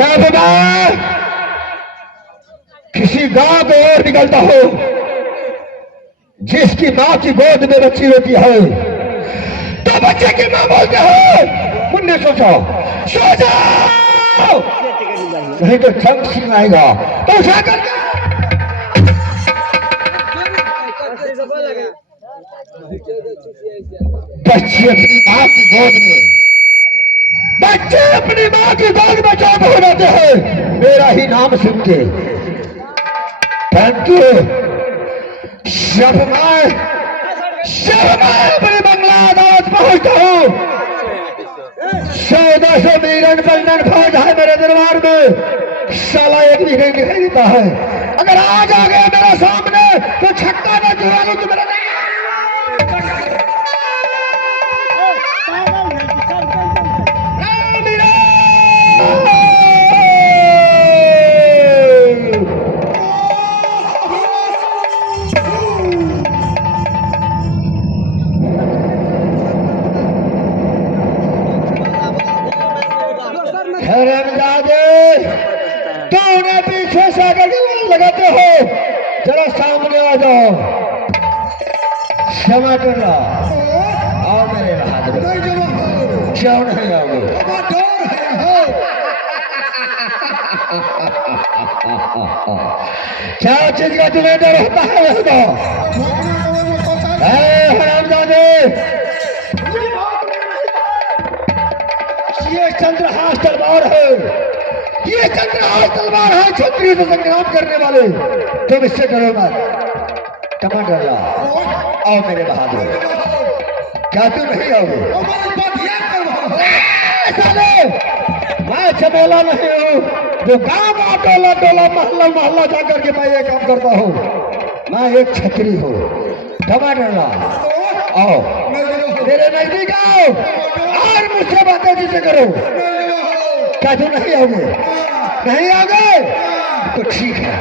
जब मैं किसी गांव को ओर निकलता हूं जिसकी मां की गोद में बच्ची होती है तो बच्चे की मां बोलते हैं मुन्ने सो जाओ सो जाओ, नहीं तो जंग सिंह आएगा तो उठा करके बच्चे अपनी मां की गोद में, बच्चे अपनी मां की गोद में चौप हो जाते हैं मेरा ही नाम सुन के। परंतु जब मैं अपने बंगला अदालत पहुंचता हूं, 1400 मीरन बंधन फौज है मेरे दरबार में, साला एक भी नहीं दिखाई देता है। अगर आज आ गया मेरा सामने तो छक्का न जुड़ा लूं तो मेरा तूने पीछे से आकर के लगाते हो, जरा सामने आ जाओ, क्षमा करना आओ मेरे हाथ में, क्यों नहीं आओगे? क्या चीज का तुम्हें डर होता है? हरामजादे, ये चंद्रहास तलवार है, ये चंद्रहास तलवार है, क्षत्रिय से संग्राम करने वाले, तुम इससे डरो मत। टमाटर ला आओ मेरे बहादुर, क्या तुम नहीं आओगे? मैं चमेला नहीं हूँ जो गांव टोला टोला मोहल्ला मोहल्ला जाकर के मैं ये काम करता हूँ, मैं एक छतरी हूँ। टमाटर ला आओ मेरे नजदीक आओ और मुझसे बातें जिसे करो। क्या तुम नहीं आओगे? नहीं आओगे तो ठीक है,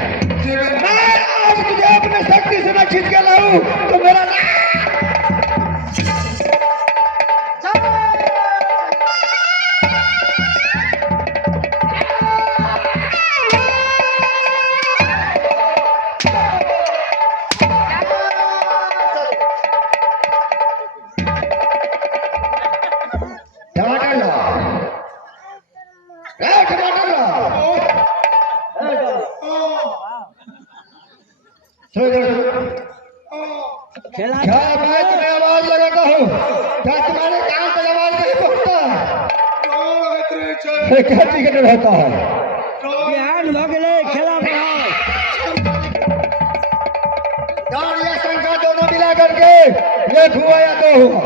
मैं आज तुझे अपने शक्ति से मैं खींच के लाऊं तो मेरा क्या मैं तुम्हें आवाज लगाता हूँ, क्या तुम्हारे कान पर आवाज नहीं पहुंचता? क्या टिकट रहता है? खेला बढ़ाओ, संख्या दोनों मिला करके एक हुआ या दो हुआ,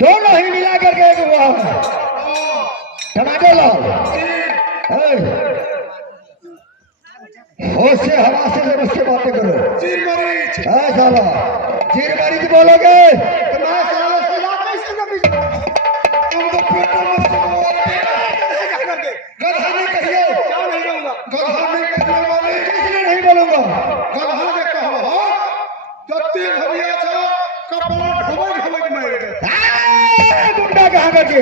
दोनों ही मिला करके एक हुआ है। टमाटर लाओ, होश से हवा से जब उससे बातें करो। साला जीर मरीज बोलोगे तो मैं साला सीधा कैसे न बीच गधा नहीं कहिए, क्या नहीं बोलूंगा, गधा नहीं कहिए, किसने नहीं बोलूंगा, गधा ने कहो जत्ती भरिया था कपड़ा ढोबे ढोबे मार दे। गुंडा कहां करके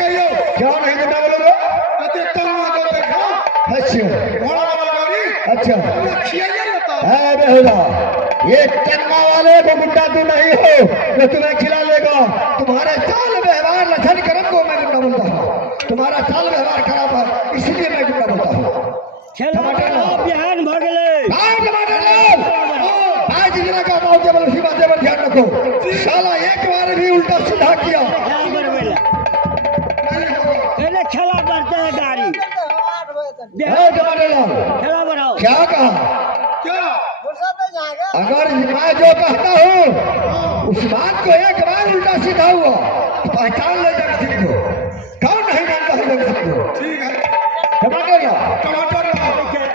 कहियो, क्या नहीं गुंडा बोलोगे? कते तन्ना को देखो। अच्छा अच्छा है बेहुदा, ये चन्ना वाले को गुंडा तू नहीं हो जो तुम्हें खिला लेगा। तुम्हारे चाल व्यवहार लक्षण कर्म को मैं गुंडा बोलता हूँ, तुम्हारा चाल व्यवहार खराब है इसलिए मैं गुंडा बोलता हूँ। जितना का बात केवल उसी बातें पर ध्यान रखो। साला एक बार भी उल्टा सीधा किया खेला करते हैं गाड़ी खेला बढ़ाओ। क्या कहा? क्या? अगर मैं जो कहता हूँ उस बात को एक बार उल्टा सीधा हुआ पहचान ले जग सिंह को, कौन नहीं जानता है जग सिंह को? ठीक है, टमाटर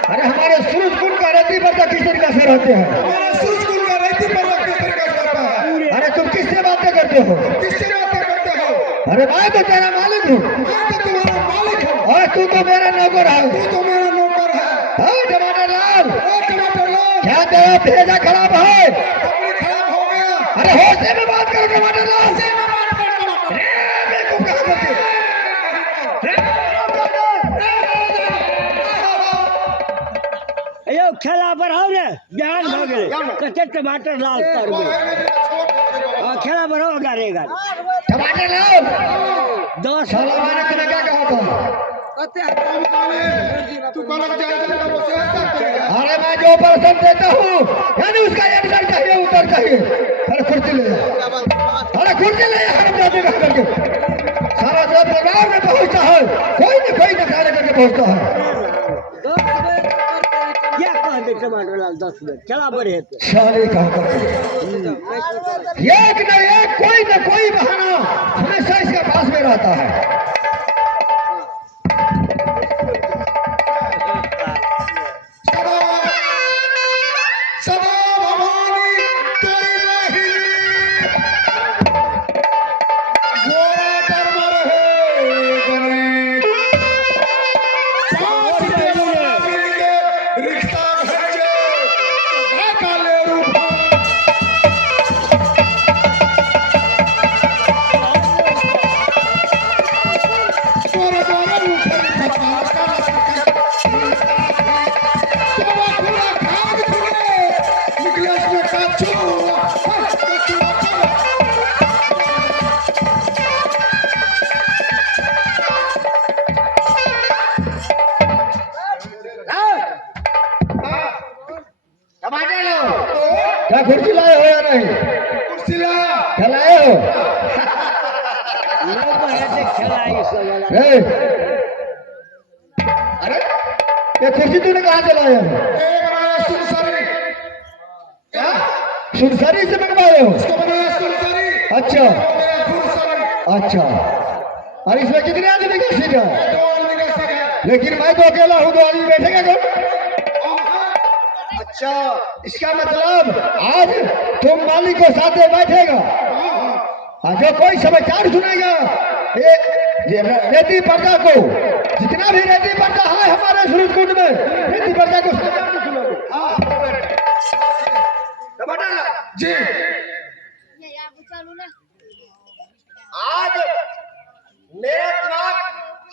अरे हमारे सूरज कुंड का रेती पर किस तरीके से रहते हैं? हमारे सूरज कुंड का रेती पर किस तरीके से रहता है? अरे तुम किससे बातें करते हो? किससे बातें करते हो? अरे मैं तो तेरा मालिक हूँ, मैं तो तुम्हारा मालिक हूँ और तू तो मेरा नौकर है, तू तो मेरा नौकर है। टमाटर लाल, क्या तेरा भेजा खराब है? खराब हो गया। अरे होश में बात करो टमाटर लाल, खेला बढ़ाओ रे बिहार हो गए कच्चे टमाटर लाल कर में खेला बढ़ाओ डालेगा टमाटर लाओ 10 साला मैंने तुम्हें क्या कहा था तू कलक जाएगा अरे मैं जो पर्सन देता हूँ यानी उसका अंदर चाहिए उतर चाहिए अरे कुर्सी ले अरे कुर्सी ले हर जाते करके सारा जब लगाव में पहुंचता है कोई न कोई नकारे करके पहुंचता है क्या कहते टमाटर लाल 10 मिनट चला बढ़े साले कहा एक न कोई बहाना हमेशा इसके पास में रहता है क्या कुर्सी लाए हो या नहीं कुर्सी ला क्या लाए हो अरे ये कुर्सी तूने कहाँ से लाया क्या सुनसरी से मंगवाए हो इसको बनाया सुनसरी अच्छा सुनसरी अच्छा और इसमें कितने आदमी का सीट है दो आदमी का सीट है लेकिन मैं तो अकेला हूँ 2 आदमी बैठेगा कौन हम हैं अच्छा इसका मतलब आज तुम मालिक को साथ में बैठेगा जो कोई समाचार सुनेगा ये रेती पर्दा को जितना भी रेती पर्दा है हमारे सूरजकुंड में रेती पर्दा को समाचार नहीं सुनोगे जी आज मेरा दिमाग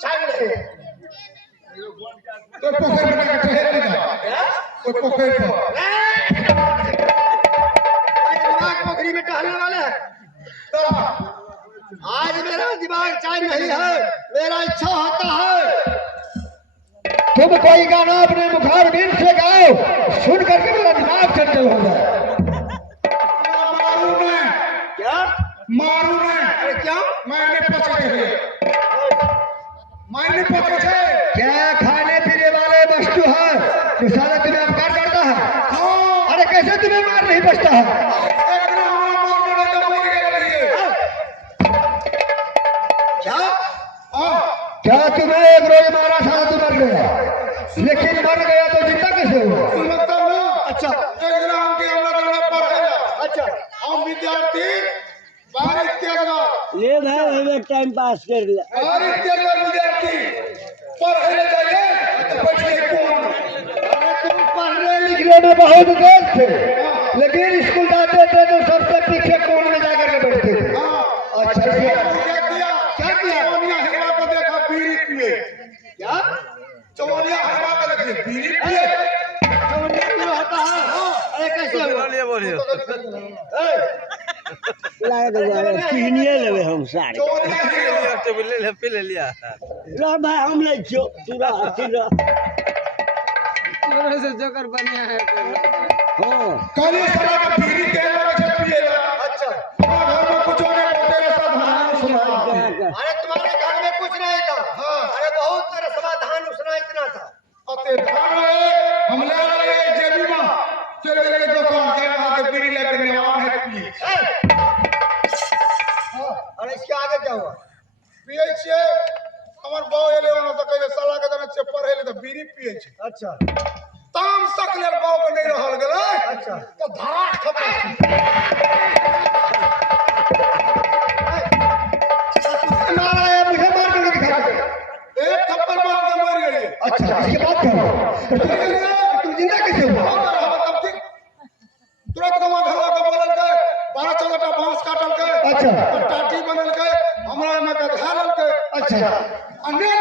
शांत है तो पोखर में टहल लेगा तो पोखर पर दिमाग पोखरी में टहलने वाला है आज मेरा दिमाग चाय नहीं है मेरा इच्छा होता है तुम कोई गाना अपने मुखार बीन से गाओ सुन करके मेरा दिमाग चंचल हो जाए मारू मैं क्या मारू मैं अरे क्या मैंने पकड़े हुए मैंने पकड़े क्या खाने पीने वाले वस्तु है जो सारा तुम्हें अपकार करता है हाँ अरे कैसे तुम्हें मार नहीं बचता है एक दिन हमारा मारने का मर गया रहिए क्या हाँ क्या तुम्हें एक रोज मारा था तो मर गया लेकिन मर गया तो जिंदा कैसे हुआ सुनता ना अच्छा एक दिन हम के हमरा लगा पढ़ेगा अच्छा हम विद्यार्थी बाहर इत्यागा ले भाई हमें टाइम पास कर ले बाहर इत्यागा विद्यार्थी पढ़ने जाइए तो बैठिए कौन अरे तुम पढ़ने लिखने में बहुत तेज थे लेकिन स्कूल जाते थे तो सबसे पीछे कोण में जाकर के बैठते थे हाँ अच्छा क्या किया चवनिया हेरा को देखा बीड़ी पिए क्या चवनिया हेरा को देखिए बीड़ी पिए अरे कैसे हुआ किनिए लेवे हम सारे चवनिया हेरा ला भाई हम ले जो पूरा हाथी ला जोकर बढ़िया है हाँ काली साला का बीड़ी के लगा से पिएगा अच्छा घर में कुछ होने तेरे समाधान सुना अरे तुम्हारे घर में कुछ नहीं था हाँ। अरे बहुत तेरा समाधान उसना इतना था अते धान हम ले रहे जेबी में चले गए दुकान के वहां के बीड़ी लेकर नेवान है पिए अरे इसके आगे क्या हुआ पिए छे हमर बाऊ एले वहां से कहले साला के जना चेपर हेले तो बीड़ी पिए छे अच्छा ताम तक ले बाऊ में नहीं रहल गेले अच्छा तो धड़ाक थप्पड़ मारा है मुझे मार कर दिखा एक थप्पड़ मार के मर गए अच्छा इसके बाद क्या हुआ तुम जिंदा कैसे हुआ तुरंत गवा घरवा को बोलल गए 12-14 बांस काटल गए अच्छा टाटी बनल गए हमरा में के धारल गए अच्छा अने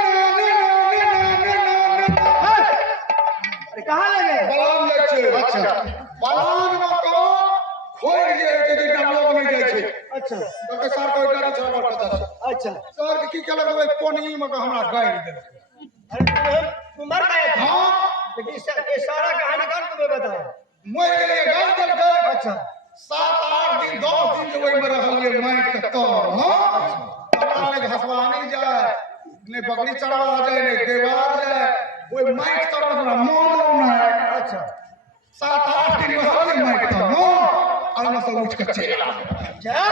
अरे कहाँ लगे बलाम ले अच्छा पलान में को खोई जे जे डालो नहीं जाय छै अच्छा तो सर को इतना छड़ पड़ता छै अच्छा सर के की केलक ओइ पानी में हमरा गाड़ दे अरे तुम मर गए थे हां लेकिन ये सारा कहानी कौन तुम्हें बताया मोर गेले गाड़ दे गए अच्छा 7-8 दिन 10 दिन जो ओइ में रहलिए माइक के तर हां हमरा ले हसवा नहीं जाए ने बकरी चढ़वा जाए ने देवार जाए ओइ माइक तर हमरा मोन ना अच्छा 7-8 दिन रहलिए माइक तर हां और सब उठ के चला क्या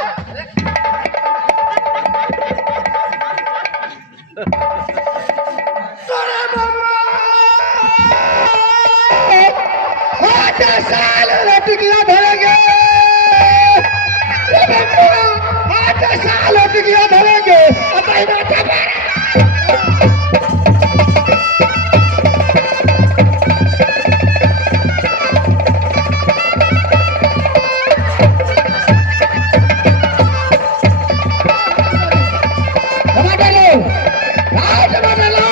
अरे बाबा 8 साल टिकिया धरेंगे 8 साल टिकिया धरेंगे अपनी माता पर टमाटर लो टमाटर लो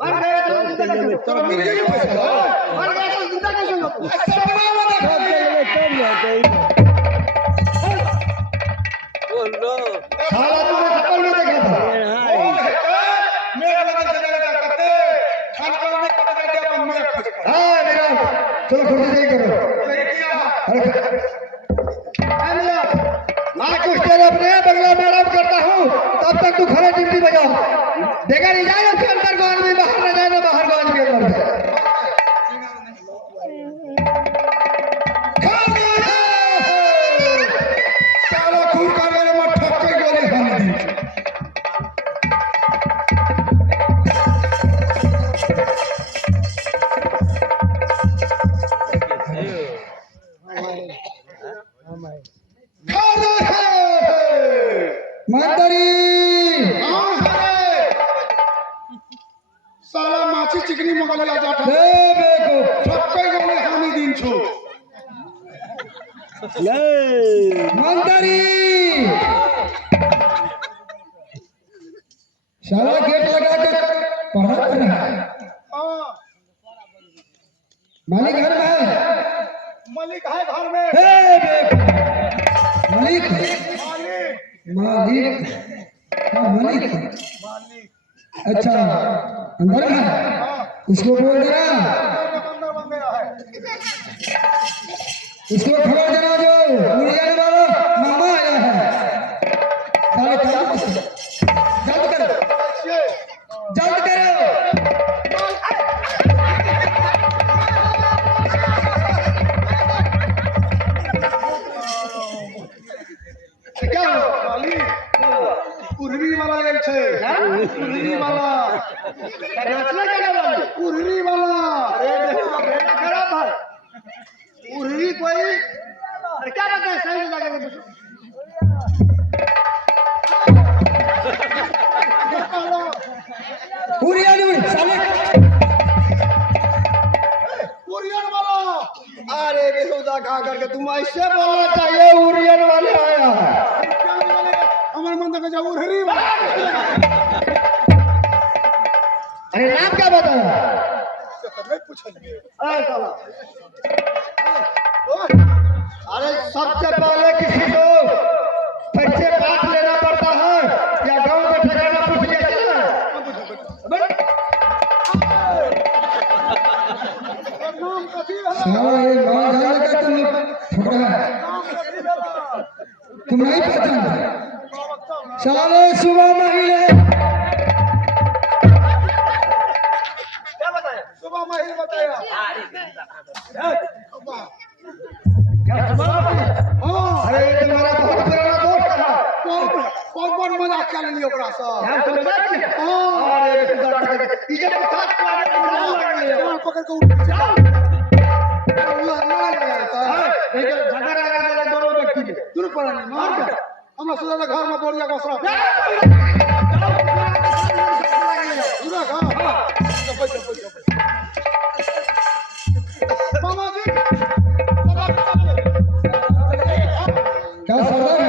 मर गए तो जिंदा कैसे हो? तर मिल गई पैसा मर गए तो जिंदा कैसे हो? साला तुमने शक्ल नहीं देखा था कौन है मेरे लगन से लगा करते खान को नहीं पता करते अपन मैं हाँ मेरा चलो खुर्सी सही करो सही किया अरे आज कुछ देर अपने बंगला में आराम करता हूँ तब तक तू खड़े ड्यूटी बजाओ देखा नहीं जाए उसके अंदर कौन भी बाहर न जाए ना बाहर कौन भी अंदर जाए साला खून का मेरे में ठक्के गोली खाने दी मंत्री साला माछी चिकनी मंगल जाता ले बेको ठक्के गोली खाने दिन छु मंत्री साला गेट लगा के पढ़ा कर रहा है हां मालिक घर में है मलिक है घर में हे बेको मालिक मालिक मालिक हाँ मालिक मालिक अच्छा अंदर है हां उसको बोल दिया अंदर बन गया है उसको खबर देना जो उड़ियाने वाला मामा आया है साले जल्द करो जल्द करो क्या मालिक उर्री वाला लेल छे उर्री वाला नाचने का वाला उर्री वाला अरे देखो बेटा खराब है उर्री कोई अरे क्या बात है सही लगा के पूछो उड़ियाने में साले उरियन वाला अरे बेहुदा खा करके तुम ऐसे बोलना चाहिए उड़ियन वाले आया है क्या वाले हमर मन तक जा उर्री वाला अरे नाम क्या बताया नहीं पूछलिए अरे साला अरे सबसे पहले किसी को बच्चे बात लेना पड़ता है या गांव में ठिकाना पूछ के चलना नाम कथी है साला ये गांव जाने का तुम ठुकरा है नाम कथी है तुम नहीं पहचानते साले सुबह महीने क्या बताया सुबह में ही बताया हां अरे ये तुम्हारा बहुत पुराना दोस्त है कौन मजाक कर लियो ओकरा से क्या समझा क्या हां अरे इधर के साथ कौन पकड़ के उठ जाओ लड़ाई लगता है झगड़ा लगा दोनों व्यक्ति में दूर पर नहीं मार के हमरा सुधा घर में बोलिया का असरा पूरा हां मामा जी क्या सरदार है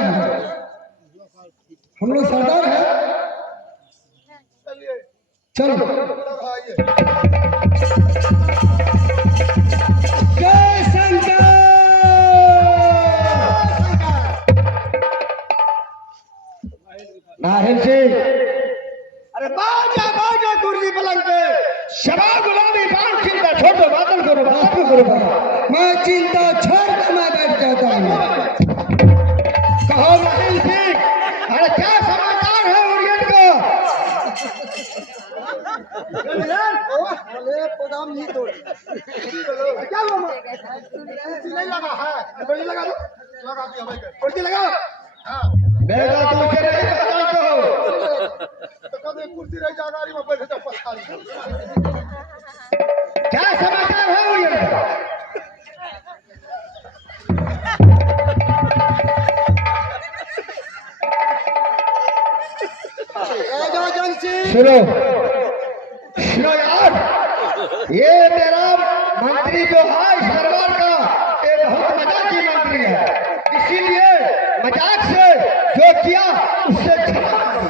हम लोग सरदार हैं चलिए चलो मैं चिंता छोड़ कर मैं बैठ जाता हूँ। कहो महिल सिंह, अरे क्या समाचार है ओरियन का? अरे गोदाम नहीं तोड़ क्या हुआ कुर्सी नहीं लगा है कुर्सी लगा दो लगा दिया भाई कुर्सी लगा हाँ बेटा तुझे नहीं पता तो तो कभी कुर्सी रह जा गाड़ी में बैठे तो पछताई क्या समाचार है ओरियन का? राजा जंसी सुनो सुनो यार, ये मेरा मंत्री जो है इस दरबार का, ये बहुत मजाकी मंत्री है, इसीलिए मजाक से जो किया उससे क्षमा करो।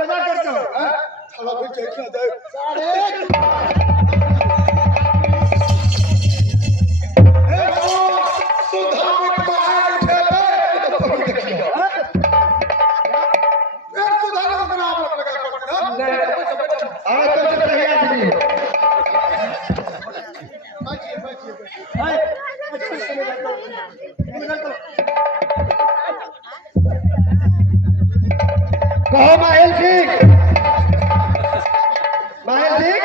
मजाक करते हो थोड़ा भी देखना दे कहो माहिल सिंह, माहिल सिंह,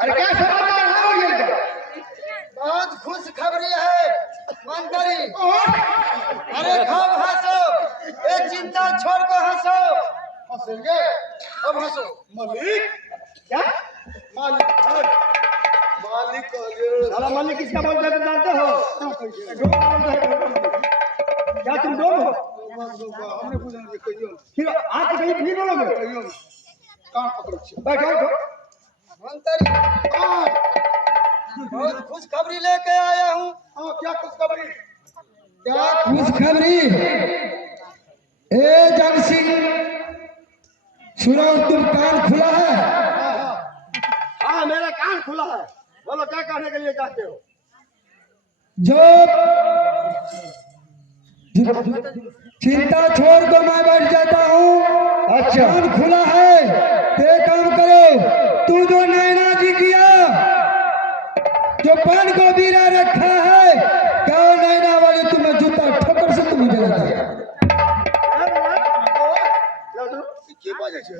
अरे क्या समाचार है ओरियन का? बहुत खुश खबरी है मंत्री अरे खूब हंसो ये चिंता छोड़ कर हंसो हंसेंगे अब हंसो मालिक क्या मालिक मालिक साला मालिक किसका बोलते हैं जानते हो क्या तुम डोम हो हमने पूछा फिर आज कहीं फिर बोलोगे कान पकड़ो बैठो मंत्री बहुत खुशखबरी लेके आया हूँ हाँ क्या खुशखबरी क्या खुशखबरी? ए जग सिंह, सुनो तुम कान खुला है? हाँ मेरा कान खुला है बोलो क्या कहने के लिए चाहते हो चिंता छोड़ कर मैं बैठ जाता हूँ। अच्छा कान खुला है तो एक काम करो, तू जो नैना जी किया जो पान को बीरा रखा है, क्या नैना वाली तुम्हें जूता ठोकर से तुम मुझे लगा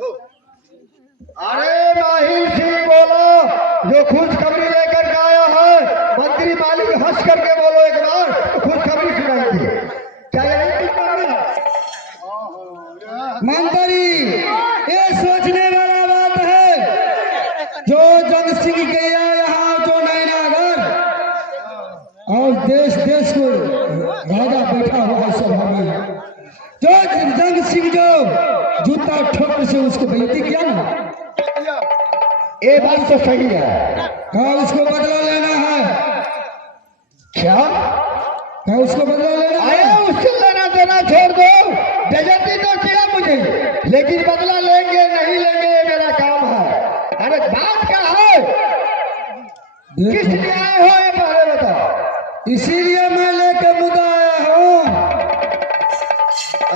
हो अरे माहिल सिंह बोलो, जो खुशखबरी लेकर के आया है, मंत्री मालिक हंस करके बोलो एक बार, खुशखबरी सुनाएंगे। क्या यही खुशखबरी है? मंत्री, ये सोचने वाला बात है, जो जग सिंह के यहाँ जो नैनागर और देश देश को राजा बैठा हुआ है सभा में, जो जंग सिंह जो जूता ठोकर से उसको बेइज्जती किया ना, ये बात तो सही है। क्या उसको बदला लेना है? क्या क्या उसको बदला लेना है? अरे उससे लेना देना छोड़ दो, बेइज्जती तो किया मुझे, लेकिन बदला लेंगे नहीं लेंगे ये मेरा काम है। अरे बात क्या है, किस लिए आए हो ये पहले बताओ। इसीलिए मैं लेके मुद्दा आया हूँ।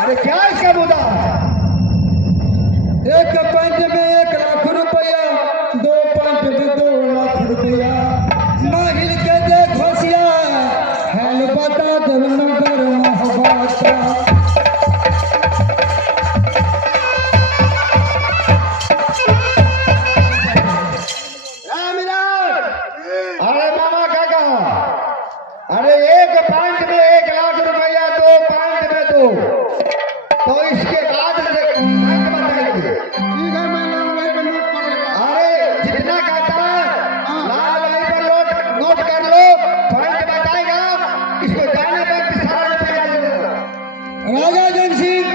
अरे क्या इसका मुद्दा है? एक पंच में 1 लाख रुपया, 2 पंच में 2 लाख रुपया, माहिल के देख होशिया हेल बता देव नगर महाबाता। अरे मामा क्या कहा? अरे 1 पंच में 1 लाख रुपया, 2 पंच में 2, तो इसके बाद बताएंगे। ठीक है मैं लाल भाई पर नोट कर लेता अरे जितना कहता है लाल भाई पर नोट कर लो, पॉइंट बताएगा, इसको जाने पर सारा रुपया दे देगा। राजा जग सिंह,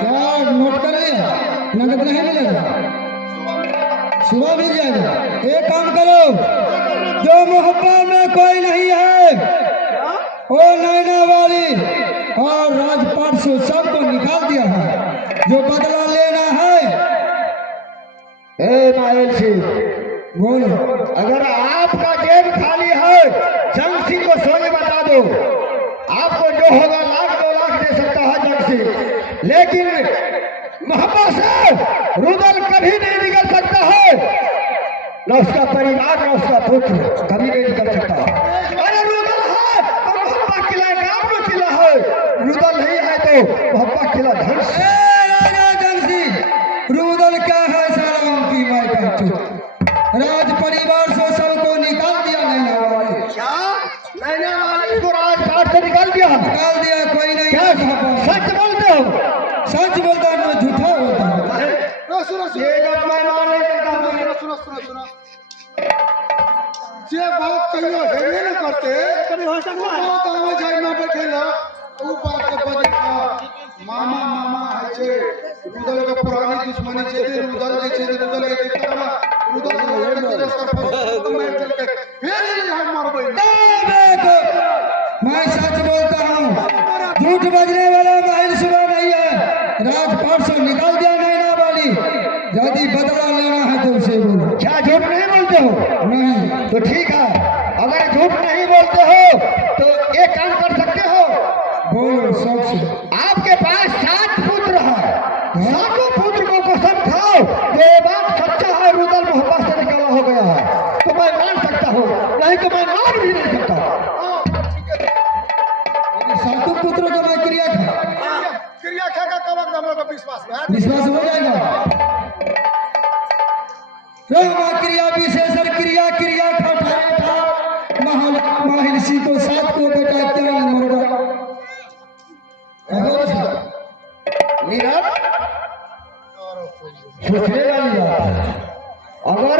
क्या नोट कर लिया? नगद नहीं मिलेगा, सुबह मिल जाएगा। एक काम करो, जो मोहब्बत में कोई नहीं है वो नैना वाली और राजपाट से सबको निकाल दिया है। जो बदला लेना है, ए माहिल सिंह बोलो, अगर आपका जेब खाली है, जंग सिंह को सोने बता दो, आपको जो होगा 1 लाख 2 लाख दे सकता है जंग सिंह, लेकिन मोहब्बत से रुदल कभी नहीं निकल सकता है, न उसका परिवार न उसका पुत्र कभी नहीं निकल सकता। अरे रुदल है तो मोहब्बत किला काम में किला है, रुदल नहीं है तो मोहब्बत किला धन से। राजा जंसी रुदल क्या है सारा उनकी माई का चुप। राज परिवार से सबको निकाल दिया नैना वाले। क्या नैना वाले को राजपाट से निकाल दिया? निकाल दिया, कोई नहीं। क्या सच बोलते हो? सच बोलता है मैं झूठा बोलता हूँ। सुनो सुनो ये जब मैं मान नहीं सकता हूँ। सुनो सुनो सुनो जे बात कहियो हेबे न करते कभी हो सकता है बात आवे जाय ना बैठेला ऊ बात के बजे मामा मामा है जे रुदल का पुरानी दुश्मनी छे रुदल जे छे रुदल के तकमा रुदल के रस्ता पर मैं चल के फिर हम मारबे। देखो मैं सच बोलता हूँ, झूठ बजने वाला माहिर सुबह नहीं है। राजपाट से निकाल दिया नैना वाली। यदि बदला लेना है तो उसे बोलो। क्या झूठ नहीं बोलते हो? नहीं तो ठीक है, अगर झूठ नहीं बोलते हो तो एक काम कर सकते हो, बोलो सब से। आपके पास 7 पुत्र हैं, 7 पुत्र को कसम खाओ तो ये बात सच्चा है, रुदल मोहब्बत से निकला हो गया है तो मैं मान सकता हूँ, नहीं तो मैं मान भी नहीं सकता। सातों पुत्रों का मैं क्रिया था, क्रिया खाएगा कब हम लोग का विश्वास है विश्वास हो जाएगा। रामा क्रिया विशेषण क्रिया क्रिया खटाए था महर्षि को 7 को बेटा क्या मरवा। नीरज सोचने वाली बात है, अगर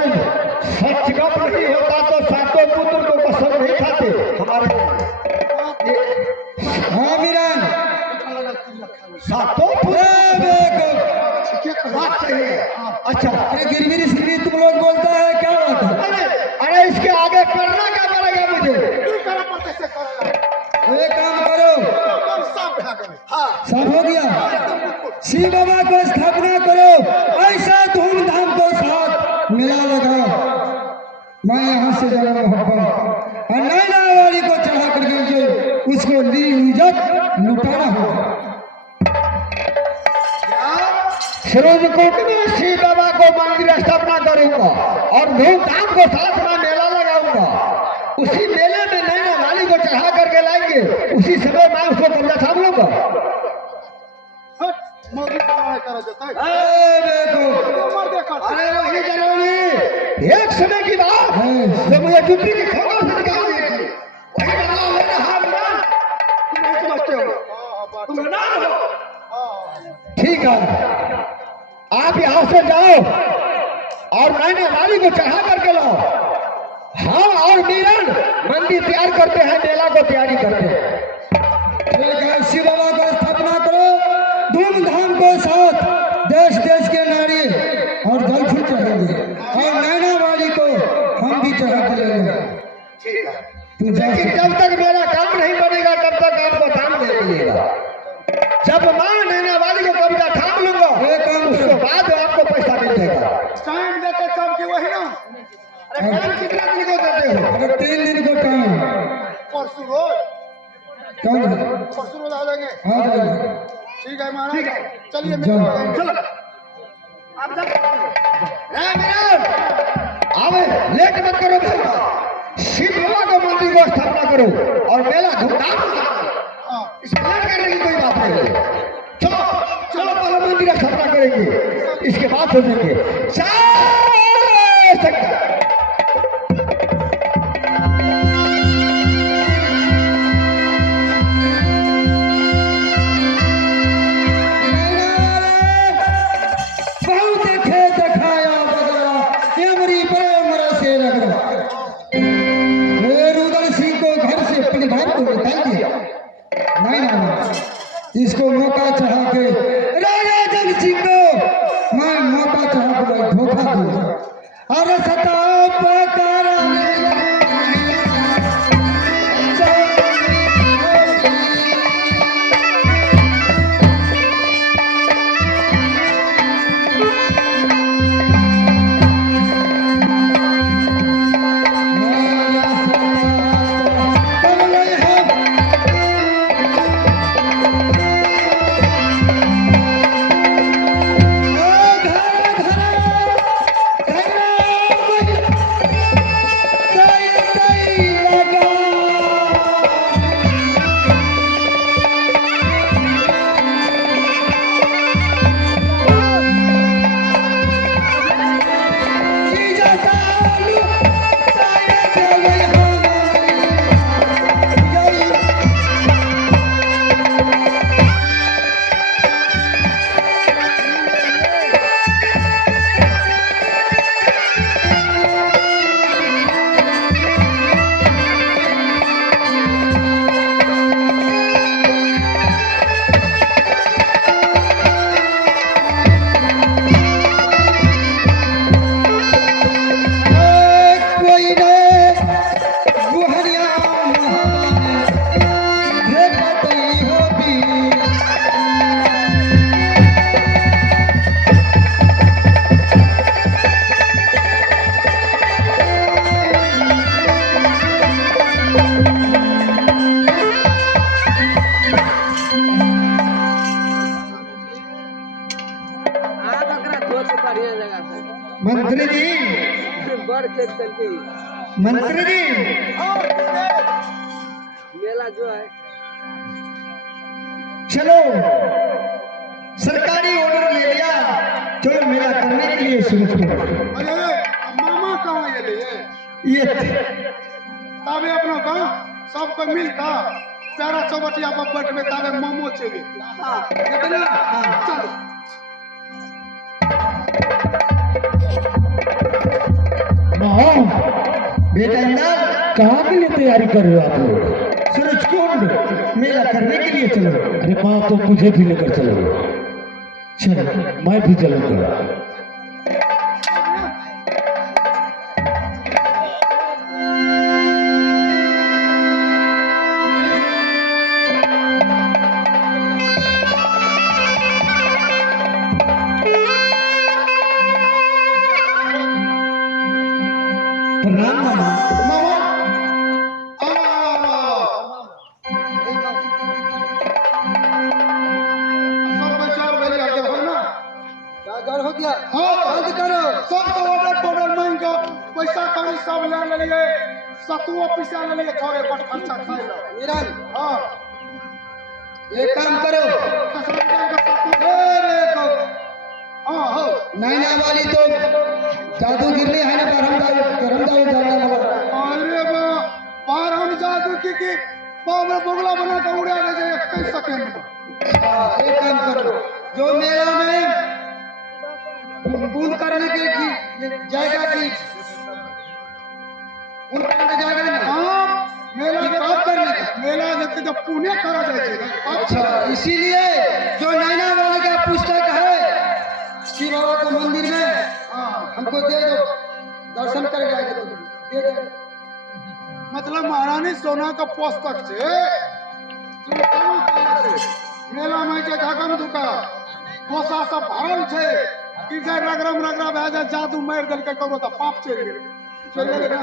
सच गप नहीं होता तो 7 पुत्र को कसम नहीं खाते हमारे। हाँ मीरान 7 पुत्र बात सही है। अच्छा अरे गिरगिरी सिरगिरी तुम लोग बोलता है क्या बात है? अरे इसके आगे करना क्या पड़ेगा मुझे? एक काम करो, सब हो गया। शिव बाबा को स्थापना करो, ऐसा धूमधाम के साथ मेला लगाओ। मैं यहाँ से जाना मोहब्बत और नैना वाली को चढ़ा करके जो उसको ली इज्जत लुटाना होगा। सूरजकोट में शिव बाबा को मंदिर स्थापना करूंगा और धूमधाम के साथ मैं मेला लगाऊंगा। उसी मेले में नैना वाली को चढ़ा करके लाएंगे, उसी समय मैं उसको कब्जा थाम लूंगा। अरे वही जनवरी एक समय की बात जब मुझे जुटी की खबर से निकाल दी थी, वही बदला लेना हाथ में तुम नहीं समझते हो, तुम नादान हो। ठीक है, आप यहाँ से जाओ और नैना वाली को चढ़ा करके लाओ। हाँ और मीरन मंदिर तैयार करते हैं, मेला को तैयारी करते हैं। ठीक है, शिव बाबा को स्थापना करो धूमधाम के साथ। देश देश के नारी और जल फूल चढ़ेंगे और नैना वाली को हम भी चढ़ा के लेंगे। लेकिन जब तक मेरा काम नहीं बनेगा तब तक आपको काम दे दिएगा। जब मैं नैना वाली को कब्जा थाम लूंगा उसके बाद आपको पैसा मिल जाएगा। टाइम देते तब की वही ना। अरे काम कितने दिन को देते हो? अगर 3 दिन को टाइम परसों रोज कौन परसों रोज आ जाएंगे। आ जाएंगे। ठीक है महाराज, चलिए चलो। आप आवे लेट मत करो भैया, शिव बाबा को मंदिर को स्थापना करो और मेला धूमधाम से करो। इस प्लान करने की कोई बात नहीं है। चलो चलो पहले मंदिर स्थापना करेंगे, इसके बाद सोचेंगे। इसको मौका चढ़ा के राजा जग सिंह को मैं मौका चढ़ा के धोखा दूंगा। अरे सता बहुत बढ़िया लगा था मंत्री जी, बड़ खेत करके मंत्री जी, मेला जो है चलो सरकारी ऑर्डर ले लिया, चलो मेला करने के लिए सूरजपुर। अरे मामा कहाँ ये ताबे अपना गाँव सबको मिलता प्यारा चौबटिया पर बैठबे ताबे मामो चले इतना चलो बेटा इंदर, कहाँ के लिए तैयारी कर रहे हो आप लोग? सूरजकुंड मेला करने के लिए चलो। अरे माँ तो मुझे भी लेकर चलो। चलो मैं भी चलूंगा। प्रणाम मामा। मामा सब बचाव भेल आगे हो ना डर हो गया, हाँ बंद करो। सब तो ऑर्डर मांग के पैसा कौड़ी सब ले लिए सतुओ पिसा ले लिए थोड़े बट खर्चा खाए लो मीरन, हाँ एक काम करो, हाँ हो नैना वाली तो जादू गिरनी है ना, करमदाव जाने वाला। अरे बाहर हम जादू की बाप में बगला बना के उड़ा दे जाए 21 सेकंड में एक काम करो, जो मेला में पून करने के जाएगा कि पून करने जाएगा ना। हाँ मेला के बात करने का मेला के जब पुणे करा जाए अच्छा, इसीलिए जो नैना वाले का पुस्तक है शिव बाबा को मंदिर में हमको दे दो, दर्शन कर जाएगा तो दे दो। मतलब महारानी सोना का पुस्तक छे मेला में जे धकम धुका कोसा सब भरल छे कि जे रगरम भए जाए जादू मार देल के करो त पाप चल गेल ना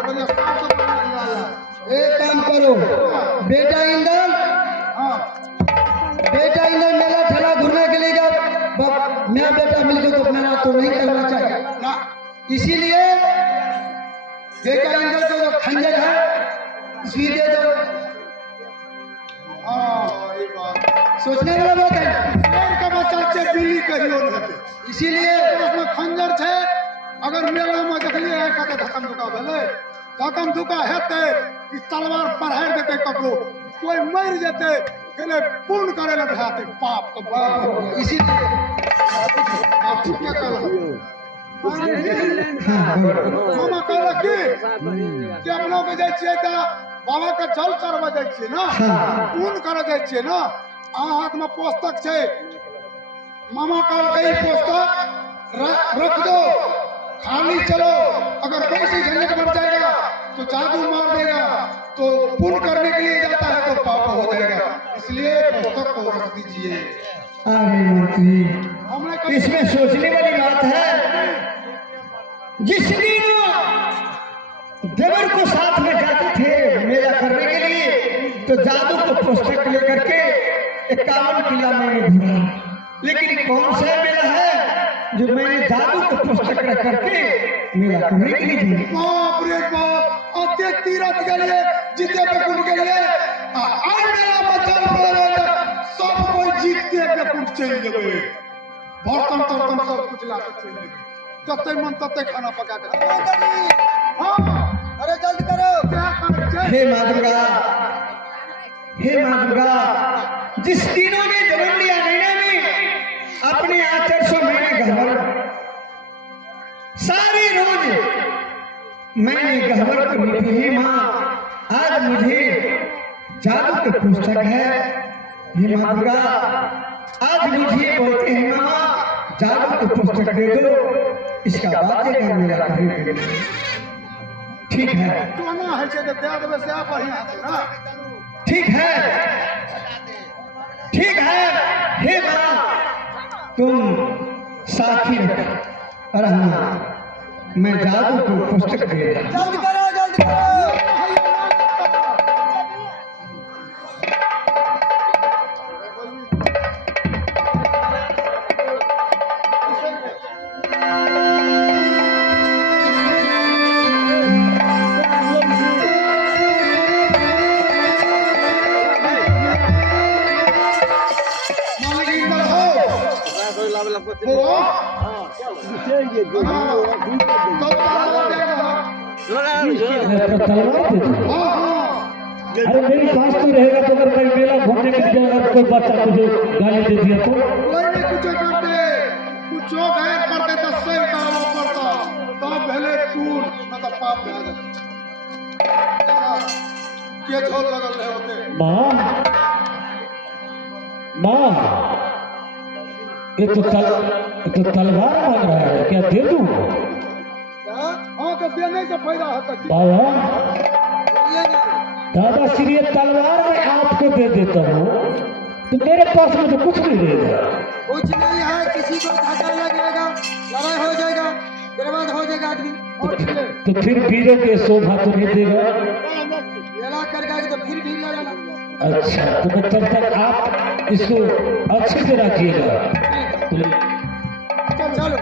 बढ़िया साफ सब एक काम करो, बेटा इंदर, हां बेटा इंदर मेला ठेला घूमने के लिए मेरा बेटा मिलकर तो मेला तो नहीं करना चाहिए ना इसीलिए बेटा इंदर को जो खंजर है उसकी दे दो। हां ये बात सोचने वाला बात है, शेर का बच्चा से बिल्ली कहियो नहीं इसीलिए उसमें खंजर छे अगर मेला में देखलिए है कते धकम धुका भेले धकम धुका हेते कि तलवार पढ़ाड़ देते ककरो कोई मर जेते गेले पूर्ण करे ला भाते पाप के बाप इसीलिए आप ठीक क्या कहला हाँ, मामा कहला कि अपना के जाय छियै त बाबा के जल चढ़वा जाय छियै ना पूर्ण करे जाय छियै ना आ हाथ में पुस्तक छे मामा कहल कई पुस्तक रख दो खाली चलो अगर कोई सी झंझट बढ़ जाएगा तो जादू मार देगा तो पुण्य करने के लिए जाता है तो पाप हो जाएगा इसलिए पुस्तक को रख दीजिए अरे मंत्री, हमने कहा इसमें सोचने वाली बात है, जिस दिन देवर को साथ में जाते थे मेला करने के लिए तो जादू को पुस्तक लेकर के 51 किला मैंने घूमा, लेकिन कौन सा मेला है जो मैंने जादू को पुस्तक रख करके मेला करने के लिए गई? बाप रे बाप अब देख तीरथ के लिए जीते पे कुंड के लिए आज मेरा बच्चा बोलेगा सब कोई जीतते पे कुंड चल जेबे बर्तन तर्तन सब कुछ ला के चल जेबे तते मन तते खाना पका के हां अरे जल्द करो। क्या करे छे हे माँ दुर्गा, हे माँ दुर्गा, जिस तीनों ने जन्म लिया नैना में अपने आचर से मैंने गहवर सारे रोज मैंने गहवर को निपी है माँ, आज मुझे जादू के पुस्तक है। हे माँ दुर्गा, आज मुझे बोलते हैं मामा जादू के पुस्तक दे दो, इसका बाद ये काम मेरा करेंगे। ठीक है, तो ना है छे दे देबे से आप बढ़िया है ना ठीक है, ठीक है। हे माँ, तुम साथी रहना, मैं जादू को पुस्तक दे रहा हूं। जल्दी करो जल्दी करो तो तलवार दे दो। अरे मेरी पास तो रहेगा तो अगर मैं मेला घूमने के लिए अगर कोई बच्चा मुझे गाली दे दिया तो कोई नहीं कुछ करते कुछ गैर करते तो सही काम पड़ता तो पहले टूट न तो पाप में आ जाता के झोल लगल रहे होते माँ ये तो तलवार मांग रहा है, क्या दे दूं? हाँ तो देने से फायदा होता बाबा दादा श्री तलवार मैं आपको दे देता हूँ तो मेरे पास में तो कुछ नहीं रहेगा। कुछ नहीं है, किसी को धक्का लगेगा, लड़ाई हो जाएगा, बर्बाद हो जाएगा आदमी। तो फिर वीरों के शोभा तो नहीं देगा। मेला कर गए तो फिर भी लड़ाना। अच्छा तो तब तक आप इसको अच्छे से रखिएगा। चलो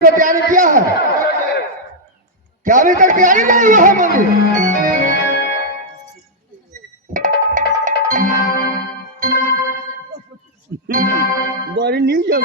तैयारी किया है क्या? अभी तक तैयारी नहीं हुआ है मंदिर? बड़ी न्यूज है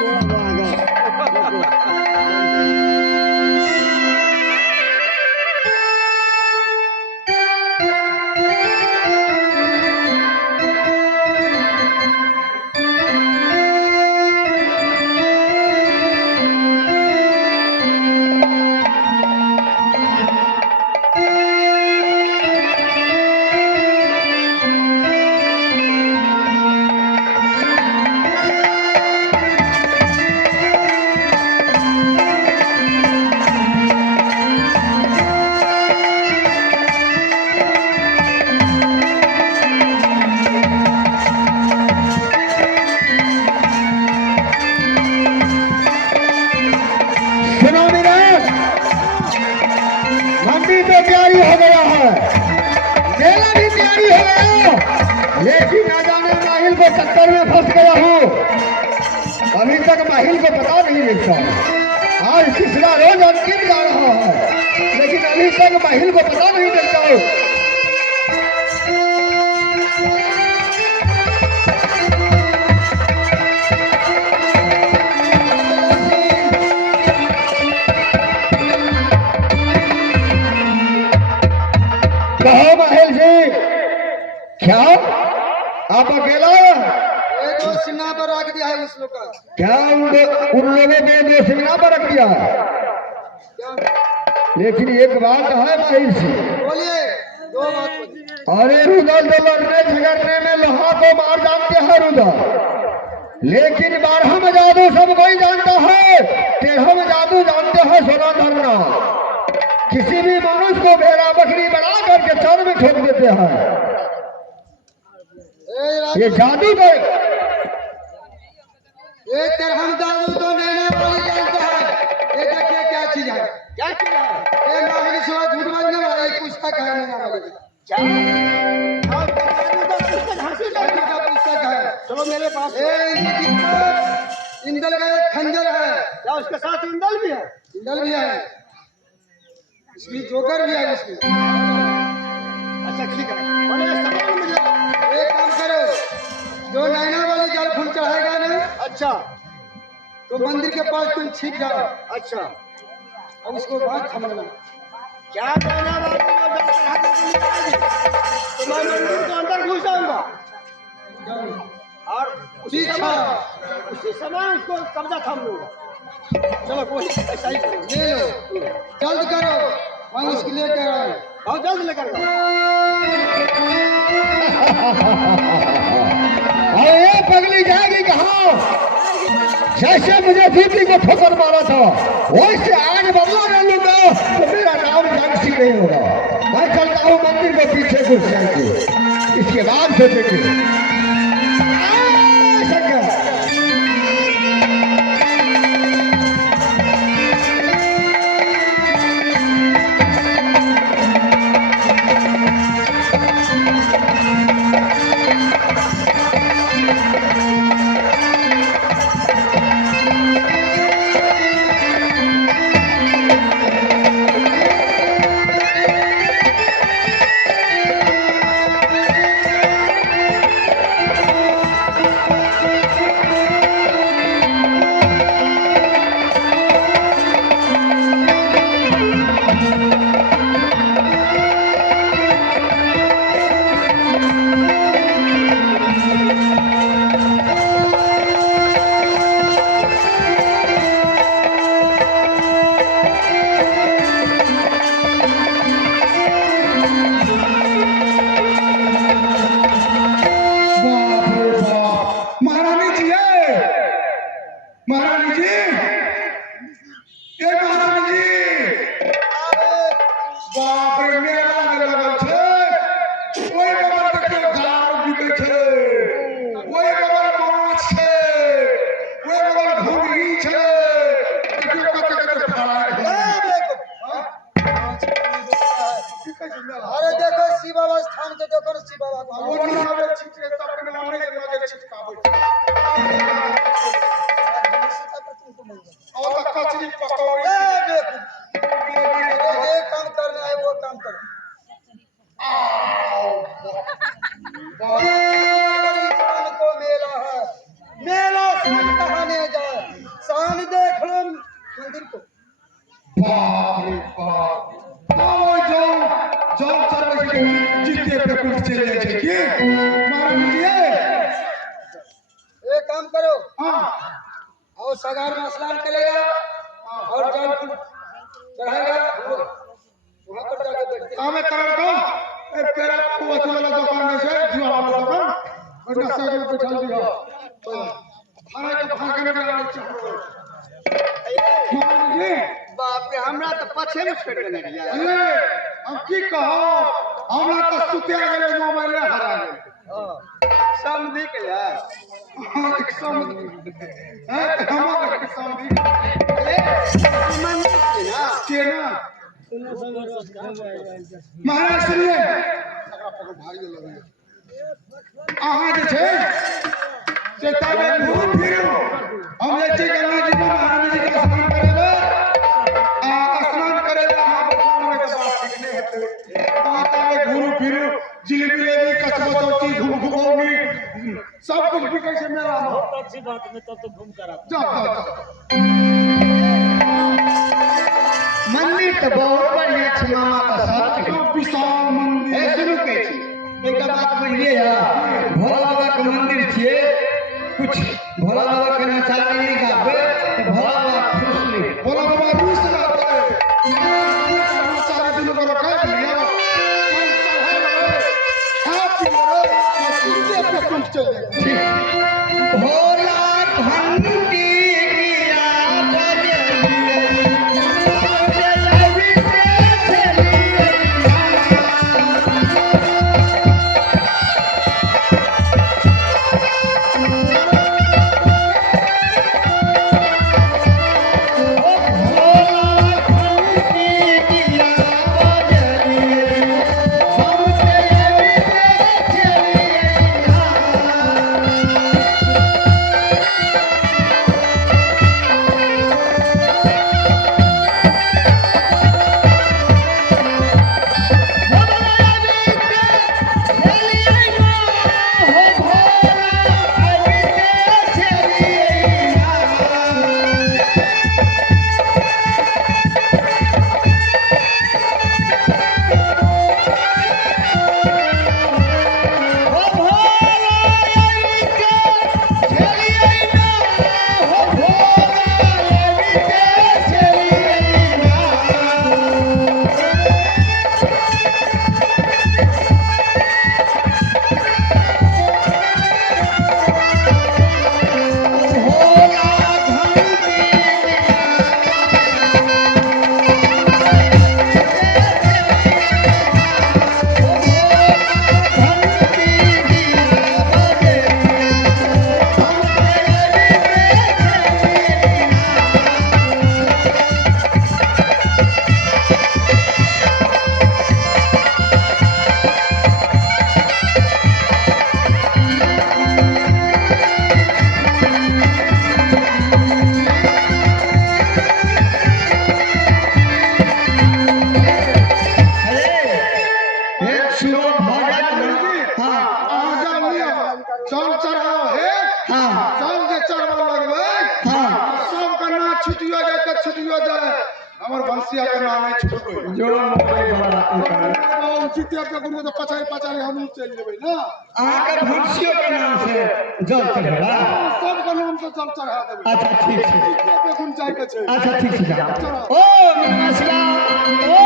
ये सब। आज तीसरा रोज अंतिम जा रहा है, लेकिन अभी तक महिल को पता नहीं चलता हो। कहो महिल जी, क्या आप अकेला ये दो सिन्हा पर रख दिया है उस लोग का। क्या उन लोगों ने जो सिंगना पर रख दिया है? क्या लेकिन एक बात है महिल जी, बोलिए, दो बात बोलिए। अरे रुदल तो लड़ने झगड़ने में लोहा को मार जानते हैं रुदल, लेकिन 12 में जादू सब कोई जानता है, 13 में जादू जानते हैं सोना धरना। किसी भी मनुष्य को भेड़ा बकरी बना करके चर में ठोक देते हैं। ये जादू का ये तरहम जादू तो नैना वाली जानता है। ये देखिए क्या चीज है, क्या चीज है? ये माहिर सिवा झूठ बोलने वाला एक पुस्तक है नैना वाली का। और पुस्तक हासिल कर जादू का पुस्तक है। चलो मेरे पास। ये इंदल का एक खंजर है, क्या उसके साथ इंदल भी है? इंदल भी है, इसकी जोकर भी है इसकी। अच्छा ठीक है, और ये सामान मुझे। एक काम करो, जो नैना वाली जल फूल चढ़ाएगा ना, अच्छा तो मंदिर के पास तुम छिप जाओ अच्छा, और उसको बात समझना। क्या कहना वाली को जब चढ़ाने के लिए आएगी, तो मैं मंदिर के अंदर घुस जाऊंगा और उसी समय उसको कब्जा थाम लूंगा। चलो कोई ऐसा ही करो। ले लो, जल्द करो, मैं उसके लिए कह रहा हूँ। बहुत जल्द लेकर आओ। और ये पगली जाएगी कहाँ? जैसे मुझे दीदी को ठोकर मारा था, वैसे आज बदला ले लूंगा तो मेरा नाम जंग सिंह नहीं होगा। मैं चलता हूँ मंदिर के पीछे घुस जाएंगे, इसके बाद सोचेंगे। अरे देखो शिव बाबा स्थान के, देखो शिव बाबा को। ये काम करना है वो काम कर। को मेला है, मेला शान कहाने जाए, शान देख लो मंदिर को। बाप रे बाप, आओ जाओ जाओ चलो जीते पे कुछ चले जाए कि मार लीजिए। एक काम करो, हाँ और सगार में स्नान करेगा और जल फूल चढ़ाएगा, वहां पर जाकर बैठते हैं। काम कर दो तेरा कोच वाला दुकान में से जुआ वाला दुकान और नशा में बैठा दिया खाना के भागने में लगा चलो मार लीजिए। बाप रे, हमरा तो पछे में छोड़ देने दिया। अरे हम की कहो, हमरा तो सुते गेले मोबाइल हरा गेल। समझी के यार, हाँ समझी है हम समझी मंदिर की ना के ना महाराज सुनिए, अहाँ जे छै से ताबे घूम फिरू हम जे छै गंगा जी में महाराज जी सब कुछ बिके से मेला में। बहुत अच्छी बात है, तब तो घूम कर आता जा जा जा। मंदिर तो बहुत बढ़िया छै मामा का सब जो विशाल मंदिर ए सुनू कहै छी एकटा बात बुझलिए या भोला बाबा के मंदिर छिए कुछ भोला बाबा के नचारी नहीं गाबे तो भोला बाबा खुश नहीं बोला बाबा रुस रहता है सारा दिन को रखा लिया चल चढ़ा रे खा पी रे कुंजे पे कुंज चले। भोला घंटी गिरा बजलिए लवी से चलिए चल चढ़ाओ हे चल जे चढ़वा लगबे सब का ना छुटियो जाए त छुटियो जाए हमर बंसिया के नाम नहीं छुटबे जो मोबाइल वाला ओ चितिया के गुरु तो पछाई पछाई हम चल जेबे ना आके भंसियों के नाम से जल चढ़ेगा सब का नाम से चल चढ़ा देबे। अच्छा ठीक है देखुन जाय के छै अच्छा ठीक से जाओ ओ नमस्कार ओ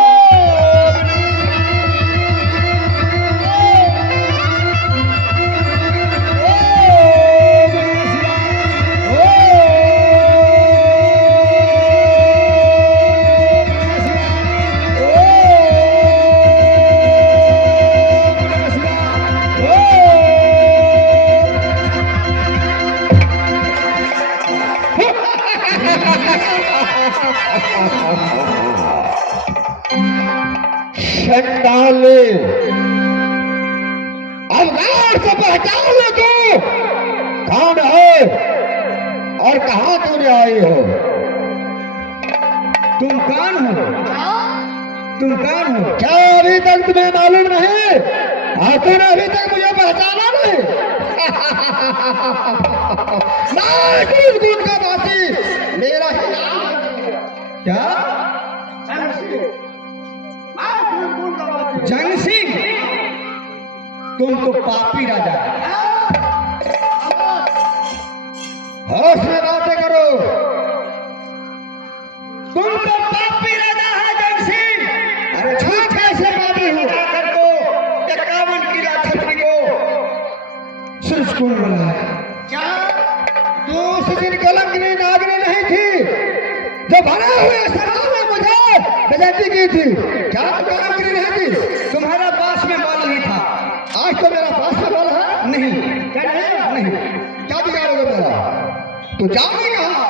शंडाले अब गांव को पहचान लो तू कौन है और कहां तूने आई हो तुम कौन हो क्या अभी तक तुम्हें मालूम नहीं और तूने अभी तक मुझे पहचाना नहीं मैं गुण का वासी मेरा क्या जंग सिंह तुम तो पापी राजा होश में बातें करो तुम तो पापी राजा है जंग सिंह अरे छूट कैसे पापी हूँ आकर को 51 किला छतरी को सिर्फ कौन बना क्या तू उस दिन कलंकनी नागनी नहीं थी जो भरे हुए सवाल में मुझे बेइज्जती की थी क्या कलंकनी नहीं थी तुम्हारा पास में बल नहीं था आज तो मेरा पास में बल है नहीं क्या नहीं क्या बिगाड़ोगे मेरा तो जाओगे कहाँ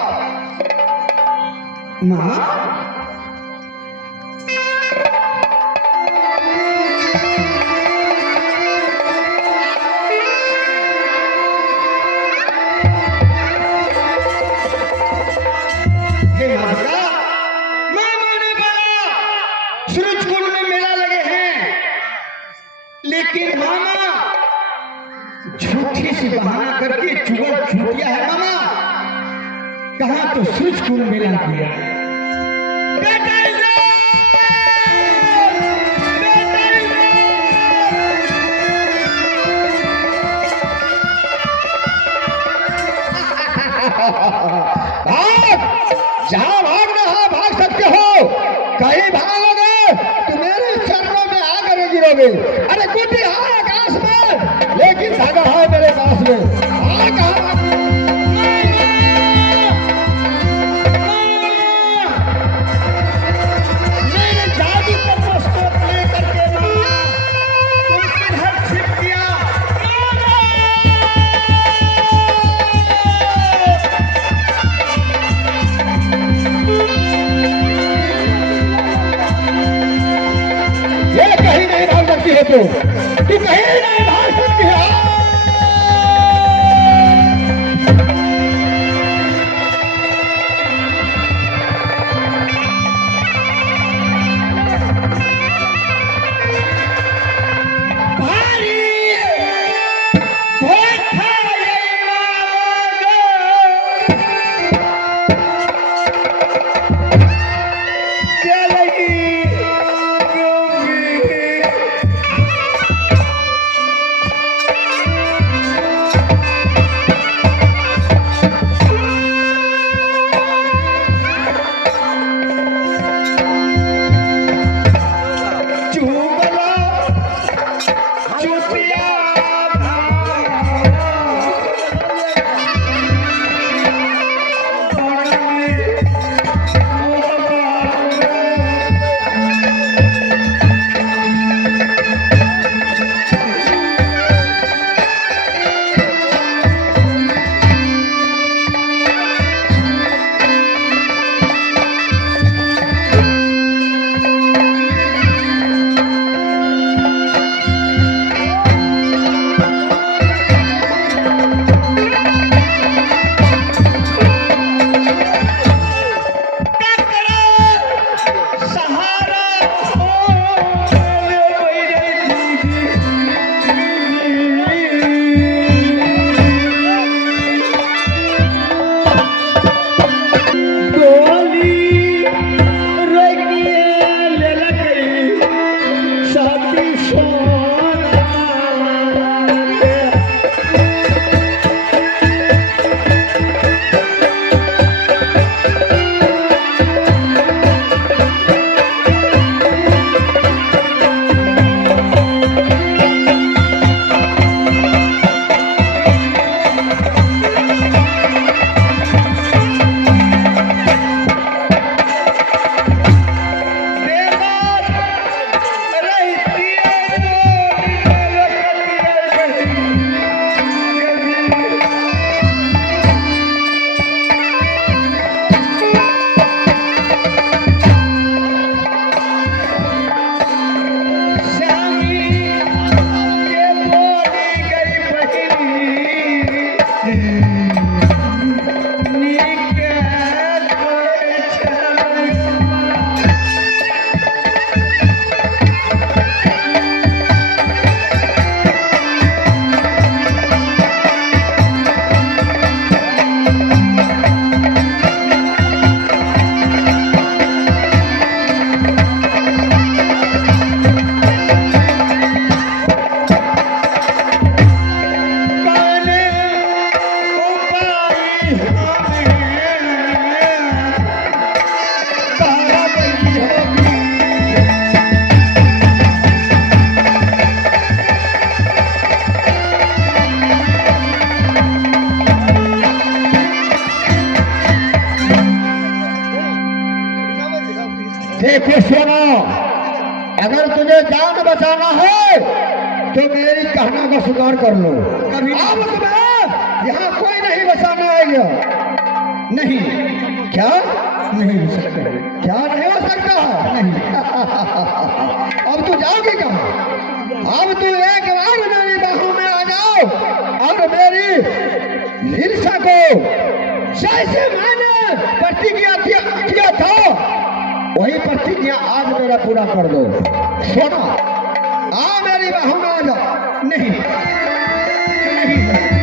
माँ सूरजकुंड में मेला लगे हैं लेकिन मामा झूठी से बहाना करके चुगल छूटिया है मामा, कहाँ तो सूझ कुल मिला दिया। भाग, जहाँ भागना है भाग सकते हो, कहीं भागोगे तो मेरे चरणों में आकर गिरोगे। अरे गुड्डी है आकाश में, लेकिन धागा है मेरे पास में। मेरे जादू का पुस्तक लेकर के तुम किधर छिप गया? ये कहीं नहीं भाग सकती है तू कहीं नहीं भाग सकती है। देखो सुनो, अगर तुझे जान बचाना है तो मेरी कहना का स्वीकार कर लो। कभी अब तुम्हें यहाँ कोई नहीं बचाना आएगा। नहीं, क्या नहीं हो सकता? क्या नहीं हो सकता? नहीं। अब तू जाओगे कहाँ? अब तू एक बार मेरी बाहों में आ जाओ और मेरी ईर्षा को जैसे मैंने प्रतिज्ञा किया था वही प्रतिज्ञा आज मेरा पूरा कर दो। सोना, आ मेरी बाहों में आ जाओ। नहीं, नहीं